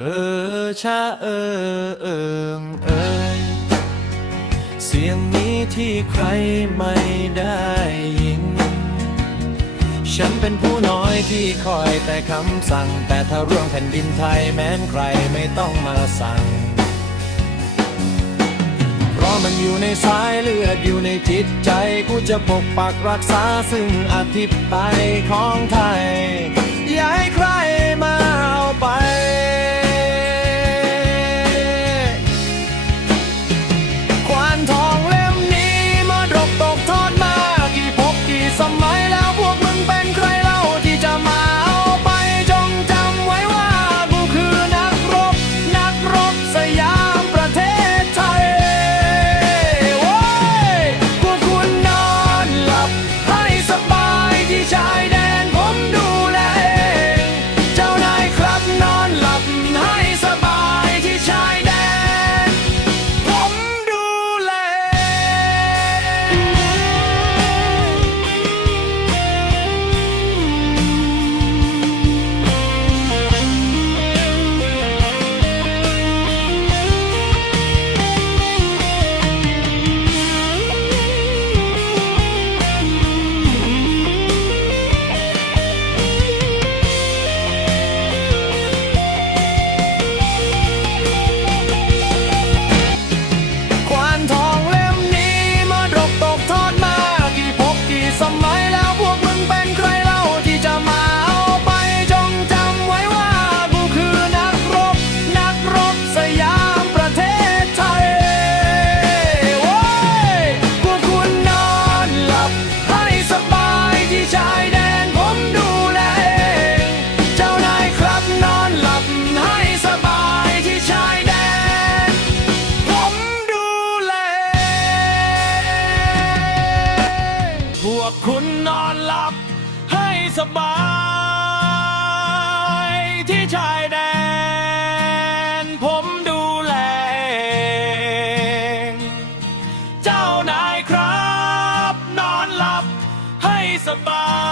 เออชาเออเอิงเอยเสียงนี้ที่ใครไม่ได้ยิน ฉันเป็นผู้น้อยที่คอยแต่คำสั่ง แต่ถ้าเรื่องแผ่นดินไทยแม้นใครไม่ต้องมาสั่ง เพราะมันอยู่ในสายเลือดอยู่ในจิตใจ กูจะปกปักรักษาซึ่งอธิปไตยของไทย วกคุณนอนหลับให้สบายที่ชายแดน ผมดูแล เจ้านายครับ นอนหลับให้สบาย